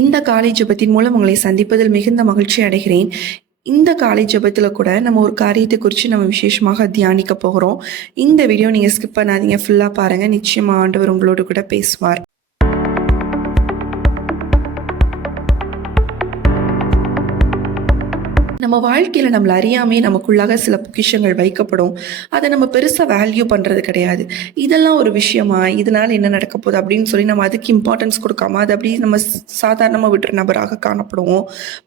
இந்த காலை ஜெபத்தின் மூலம் உங்களை சந்திப்பதில் மிகுந்த மகிழ்ச்சி அடைகிறேன். இந்த காலை ஜெபத்துல கூட நம்ம ஒரு காரியத்தை குறித்து நம்ம விசேஷமாக தியானிக்க போகிறோம். இந்த வீடியோ நீங்க ஸ்கிப் பண்ணாதீங்க, ஃபுல்லா பாருங்க. நிச்சயமா ஆண்டவர் உங்களோடு கூட பேசுவார். நம்ம வாழ்க்கையில் நம்மளை அறியாமே நமக்குள்ளாக சில பொக்கிஷங்கள் வைக்கப்படும். அதை நம்ம பெருசாக வேல்யூ பண்ணுறது கிடையாது. இதெல்லாம் ஒரு விஷயமா, இதனால் என்ன நடக்க போகுது அப்படின்னு சொல்லி நம்ம அதுக்கு இம்பார்ட்டன்ஸ் கொடுக்காம அதை அப்படி நம்ம சாதாரணமாக விட்டுற நபராக காணப்படுவோம்.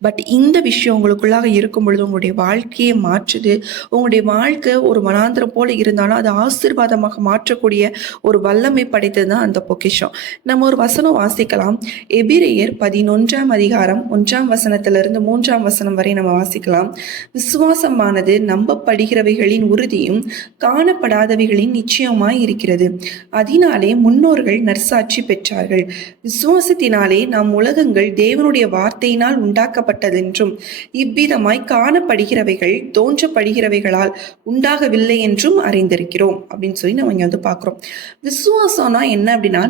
பட் இந்த விஷயம் உங்களுக்குள்ளாக இருக்கும் பொழுது உங்களுடைய வாழ்க்கையை மாற்றுது. உங்களுடைய வாழ்க்கை ஒரு வனாந்திரம் போல இருந்தாலும் அது ஆசீர்வாதமாக மாற்றக்கூடிய ஒரு வல்லமை படைத்தது தான் அந்த பொக்கிஷம். நம்ம ஒரு வசனம் வாசிக்கலாம். எபிரேயர் 11ஆம் அதிகாரம் 1ஆம் வசனத்திலிருந்து 3ஆம் வசனம் வரை நம்ம வாசிக்கலாம். விசுவாசமானது நம்பப்படுகிறவைகளின் உறுதியும் காணப்படாதவைகளின் நிச்சயமாய் இருக்கிறது. அதனாலே முன்னோர்கள் நற்சாட்சி பெற்றார்கள். விசுவாசத்தினாலே நாம் உலகங்கள் தேவனுடைய வார்த்தையினால் உண்டாக்கப்பட்டதென்றும் இவ்விதமாய் காணப்படுகிறவைகள் தோன்றப்படுகிறவைகளால் உண்டாகவில்லை என்றும் அறிந்திருக்கிறோம் அப்படின்னு சொல்லி நம்ம இங்க பார்க்கிறோம். விசுவாசம்னா என்ன அப்படின்னா,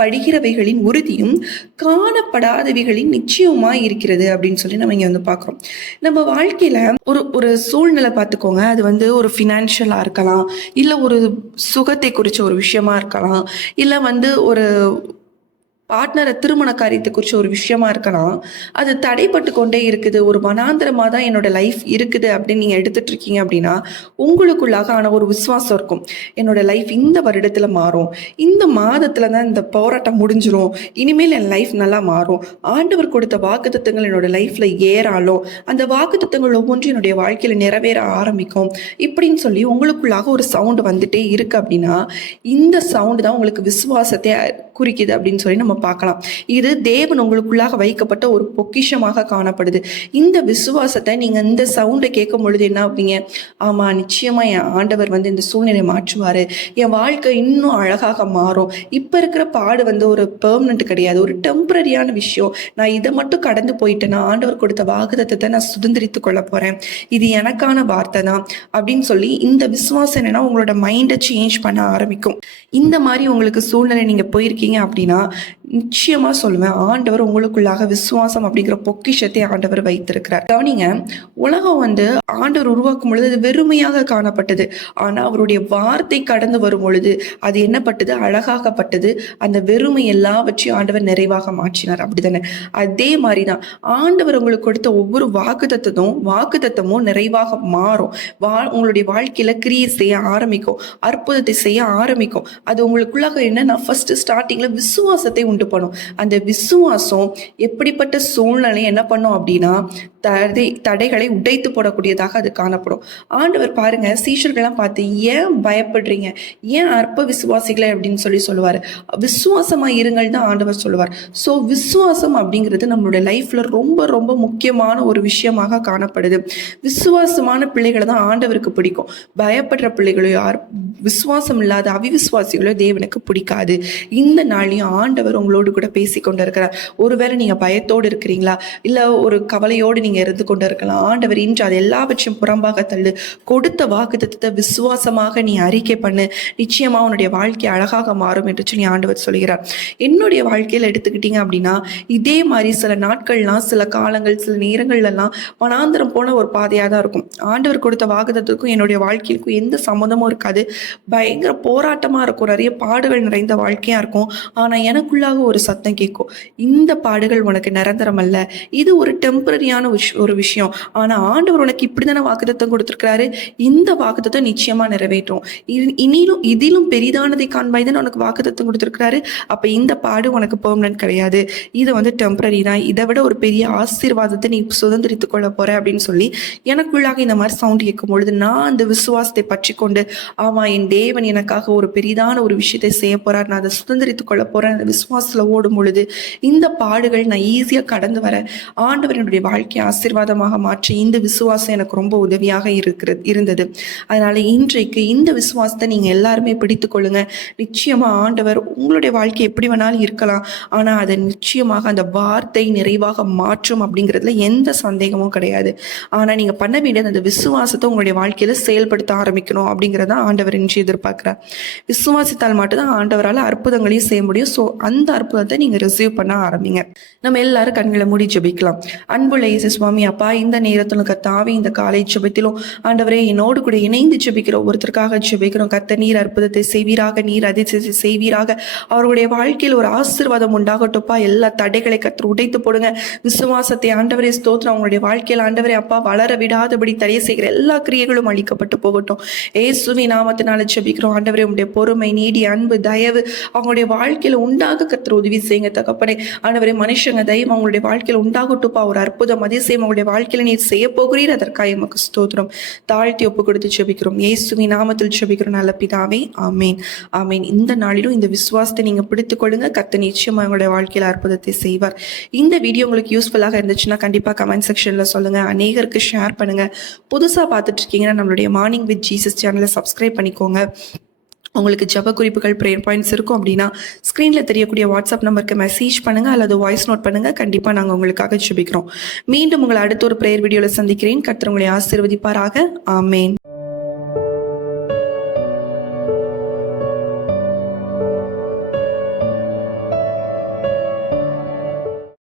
படுகிறவைகளின் உறுதியும் காணப்படாதவைகளின் நிச்சயமா இருக்கிறது அப்படின்னு சொல்லி நம்ம இங்க பார்க்கிறோம். நம்ம வாழ்க்கையில ஒரு சூழ்நிலை பார்த்துக்கோங்க. அது ஒரு ஃபினான்ஷியலா இருக்கலாம், இல்ல ஒரு சுகத்தை குறிச்ச ஒரு விஷயமா இருக்கலாம், இல்ல ஒரு பார்ட்னரை திருமண காரியத்தை குறித்து ஒரு விஷயமா இருக்கலாம். அது தடைப்பட்டு கொண்டே இருக்குது, ஒரு மனாந்திரமாக தான் என்னோட லைஃப் இருக்குது அப்படின்னு நீங்கள் எடுத்துட்டு இருக்கீங்க அப்படின்னா, உங்களுக்குள்ளாக ஆன ஒரு விசுவாசம் இருக்கும். என்னோட லைஃப் இந்த வருடத்தில் மாறும், இந்த மாதத்தில் தான் இந்த போராட்டம் முடிஞ்சிரும், இனிமேல் என் லைஃப் நல்லா மாறும், ஆண்டவர் கொடுத்த வாக்குத்தத்தங்கள் என்னோட லைஃப்பில் ஏறாலும் அந்த வாக்குத்தத்தங்கள் ஒவ்வொன்றும் என்னுடைய வாழ்க்கையில் நிறைவேற ஆரம்பிக்கும் இப்படின்னு சொல்லி உங்களுக்குள்ளாக ஒரு சவுண்டு வந்துட்டே இருக்கு அப்படின்னா, இந்த சவுண்டு தான் உங்களுக்கு விசுவாசத்தை குறிக்குது அப்படின்னு சொல்லி நம்ம பார்க்கலாம். இது தேவன் உங்களுக்குள்ளாக வைக்கப்பட்ட ஒரு பொக்கிஷமாக காணப்படுது. இந்த விசுவாசத்தை நீங்க இந்த சவுண்டை கேட்கும் பொழுது என்ன ஆவீங்க? ஆமா, நிச்சயமா என் ஆண்டவர் இந்த சூழ்நிலை மாற்றுவாரு, என் வாழ்க்கை இன்னும் அழகாக மாறும். இப்ப இருக்கிற பாடு ஒரு பெர்மனன்ட் கிடையாது, ஒரு டெம்பரரியான விஷயம். நான் இதை மட்டும் கடந்து போயிட்டேன்னா ஆண்டவர் கொடுத்த வாக்குத்தத்தத்தை நான் சுதந்திரித்து கொள்ள போறேன், இது எனக்கான வார்த்தை தான் அப்படின்னு சொல்லி இந்த விசுவாசம் என்னன்னா உங்களோட மைண்டை சேஞ்ச் பண்ண ஆரம்பிக்கும். இந்த மாதிரி உங்களுக்கு சூழ்நிலை நீங்க போயிருக்கீங்க அப்படின்னா நிச்சயமா சொல்லுவேன், ஆண்டவர் உங்களுக்குள்ளாக விசுவாசம் அப்படிங்கிற பொக்கிஷத்தை ஆண்டவர் வைத்திருக்கிறார். கவனிங்க, உலகம் ஆண்டவர் உருவாக்கும் பொழுது அது வெறுமையாக காணப்பட்டது. ஆனா அவருடைய வார்த்தை கடந்து வரும் பொழுது அது என்னப்பட்டது? அழகாகப்பட்டது. அந்த வெறுமை எல்லாவற்றையும் ஆண்டவர் நிறைவாக மாற்றினார். அப்படித்தானே? அதே மாதிரிதான் ஆண்டவர் உங்களுக்கு கொடுத்த ஒவ்வொரு வாக்குத்தத்தமும் நிறைவாக மாறும். உங்களுடைய வாழ்க்கையில கிரியை செய்ய ஆரம்பிக்கும், அற்புதத்தை செய்ய ஆரம்பிக்கும். அது உங்களுக்குள்ளாக என்னன்னா ஃபர்ஸ்ட் ஸ்டார்டிங்ல விசுவாசத்தை உண்டு பண்ணும். அந்த விசுவாசம் எப்படிப்பட்ட சூழ்நிலை என்ன பண்ணும் அப்படின்னா தடைகளை உடைத்து போடக்கூடியதாக அது காணப்படும். ஆண்டவர் பாருங்க, சீஷர்கள்லாம் பார்த்து ஏன் பயப்படுறீங்க, ஏன் அற்ப விசுவாசிகளை அப்படின்னு சொல்லி சொல்லுவாரு. விசுவாசமா இருங்கள் தான் ஆண்டவர் சொல்லுவார். ஸோ விசுவாசம் அப்படிங்கிறது நம்மளுடைய லைஃப்ல ரொம்ப ரொம்ப முக்கியமான ஒரு விஷயமாக காணப்படுது. விசுவாசமான பிள்ளைகளை தான் ஆண்டவருக்கு பிடிக்கும். பயப்படுற பிள்ளைகளோ, விசுவாசம் இல்லாத அவிவிசுவாசிகளோ தேவனுக்கு பிடிக்காது. இந்த நாளையும் ஆண்டவர் உங்களோடு கூட பேசி கொண்டு இருக்கிறார். ஒருவேளை நீங்க பயத்தோடு இருக்கிறீங்களா, இல்ல ஒரு கவலையோடு நீங்க இருந்து கொண்டு இருக்கலாம். ஆண்டவர் இன்று அது எல்லாவற்றையும் புறம்பாக தள்ளு, கொடுத்த வாக்குத்தத்தத்தை விசுவாசமாக நீ அறிக்கை பண்ணு, நிச்சயமா உன்னுடைய வாழ்க்கை அழகாக மாறும் என்று சொல்லி ஆண்டவர் சொல்கிறார். என்னுடைய வாழ்க்கையில எடுத்துக்கிட்டீங்க அப்படின்னா, இதே மாதிரி சில நாட்கள்லாம், சில காலங்கள், சில நேரங்கள்லாம் வனாந்திரம் போன ஒரு பாதையா தான் இருக்கும். ஆண்டவர் கொடுத்த வாக்குத்தத்துக்கும் என்னுடைய வாழ்க்கைக்கும் எந்த சம்மந்தமும் இருக்காது. பயங்கர போராட்டமா இருக்கும், நிறைய பாடுகள் நிறைந்த வாழ்க்கையா இருக்கும். ஆனா எனக்குள்ளாக ஒரு சத்தம் கேட்கும், இந்த பாடுகள் உனக்கு நிரந்தரம் அல்ல, இது ஒரு டெம்பரரியான ஒரு விஷயம். ஆனா ஆண்டவர் உனக்கு இப்படிதானே வாக்குத்தத்தம் கொடுத்திருக்கிறாரு, இந்த வாக்குத்தத்தம் நிச்சயமா நிறைவேற்றும், இதிலும் பெரிதானதை காண்பாய் தான் உனக்கு வாக்குத்தத்தம் கொடுத்திருக்கிறாரு. அப்ப இந்த பாடு உனக்கு பெர்மனன்ட் கிடையாது, இது டெம்பரரி தான், இதை விட ஒரு பெரிய ஆசீர்வாதத்தை நீ சுதந்திரித்துக் கொள்ள போற அப்படின்னு சொல்லி எனக்குள்ளாக இந்த மாதிரி சவுண்ட் கேட்கும் பொழுது நான் அந்த விசுவாசத்தை பற்றி கொண்டு, ஆமா, என் தேவன் எனக்காக ஒரு பெரிதான ஒரு விஷயத்தை செய்ய போறார், நான் அதை சுதந்திரித்துக் கொள்ள போறேன், அந்த விசுவாசத்துல ஓடும் பொழுது இந்த பாடுகள் நான் ஈஸியா கடந்து வர ஆண்டவர் என்னுடைய வாழ்க்கையை ஆசீர்வாதமாக மாற்றி இந்த விசுவாசம் எனக்கு ரொம்ப உதவியாக இருந்தது. அதனால் இன்றைக்கு இந்த விசுவாசத்தை நீங்கள் எல்லாருமே பிடித்து கொள்ளுங்க. நிச்சயமாக ஆண்டவர் உங்களுடைய வாழ்க்கை எப்படி வேணாலும் இருக்கலாம், ஆனால் அதை நிச்சயமாக அந்த வார்த்தை நிறைவாக மாற்றும் அப்படிங்கிறதுல எந்த சந்தேகமும் கிடையாது. ஆனால் நீங்கள் பண்ண வேண்டியது அந்த விசுவாசத்தை உங்களுடைய வாழ்க்கையில் செயல்படுத்த ஆரம்பிக்கணும் அப்படிங்கிறத ஆண்டவர் இன்று எதிர்பார்க்குறார். விசுவாசித்தால் மட்டும்தான் ஆண்டவரால் அற்புதங்களையும் செய்ய முடியும். ஸோ அந்த அற்புதத்தை நீங்கள் ரிசீவ் பண்ண ஆரம்பிங்க. நம்ம எல்லாரும் கண்களை மூடி ஜெபிக்கலாம். அன்புள்ள இயேசு சுவாமி, அப்பா, இந்த நேரத்தில் கர்த்தாவே இந்த காலை ஜெபத்திலும் ஆண்டவரே என்னோடு கூட இணைந்து ஜெபிக்கிறோம், ஒருத்தருக்காக ஜெபிக்கிறோம். கர்த்தர் நீர் அற்புதத்தை செய்வீராக, நீர் அதிசயத்தை செய்வீராக, அவருடைய வாழ்க்கையில் ஒரு ஆசீர்வாதம் உண்டாகட்டும்ப்பா. எல்லா தடைகளை கர்த்தர் உடைத்து போடுங்க. விசுவாசத்தை ஆண்டவரே ஸ்தோத்திரம், அவங்களுடைய வாழ்க்கையில் ஆண்டவரே அப்பா வளர விடாதபடி தடை செய்கிற எல்லா கிரியைகளும் அழிக்கப்பட்டு போகட்டும். இயேசுவி நாமத்தினால ஜெபிக்கிறோம். ஆண்டவரே உங்களுடைய பொறுமை, நீடி, அன்பு, தயவு அவங்களுடைய வாழ்க்கையில உண்டாக கர்த்தர் உதவி செய்யுங்க தகப்பனே. ஆண்டவரே மனுஷங்க தெய்வம் அவங்களுடைய வாழ்க்கையில உண்டாகட்டுப்பா. ஒரு அற்புதம் அதிசயம் அவங்களுடைய வாழ்க்கையில நீர் செய்ய போகிறீர். அதற்காக எமக்கு ஸ்தோத்திரம். தாழ்த்தி ஒப்பு கொடுத்து ஜெபிக்கிறோம். இயேசுவி நாமத்தில் ஜெபிக்கிறோம் நல்ல பிதாவே, ஆமேன், ஆமேன். இந்த நாளிலும் இந்த விசுவாசத்தை நீங்க பிடித்துக் கொள்ளுங்க. கர்த்தர் நிச்சயமா உங்களுடைய வாழ்க்கையில அற்புதத்தை செய்வார். இந்த வீடியோ உங்களுக்கு யூஸ்ஃபுல்லாக இருந்துச்சுன்னா கண்டிப்பா கமெண்ட் செக்ஷன்ல சொல்லுங்க. அநேகருக்கு ஷேர் பண்ணுங்க. புதுசா பார்த்துட்டு இருக்கீங்கன்னா நம்மளுடைய மார்னிங் வித் ஜீசஸ் சேனலை சப்ஸ்கிரைப் பண்ணிக்கோங்க. உங்களுக்கு ஜப குறிப்புகள், ப்ரேயர் பாயிண்ட்ஸ் இருக்கும் அப்படின்னா ஸ்க்ரீனில் தெரியக்கூடிய வாட்ஸ்அப் நம்பருக்கு மெசேஜ் பண்ணுங்கள் அல்லது வாய்ஸ் நோட் பண்ணுங்கள். கண்டிப்பாக நாங்கள் உங்களுக்காக ஜெபிக்கிறோம். மீண்டும் உங்களை அடுத்த ஒரு ப்ரேயர் வீடியோவில் சந்திக்கிறேன். கர்த்தர் உங்களை ஆசீர்வதிப்பாராக. ஆமேன்.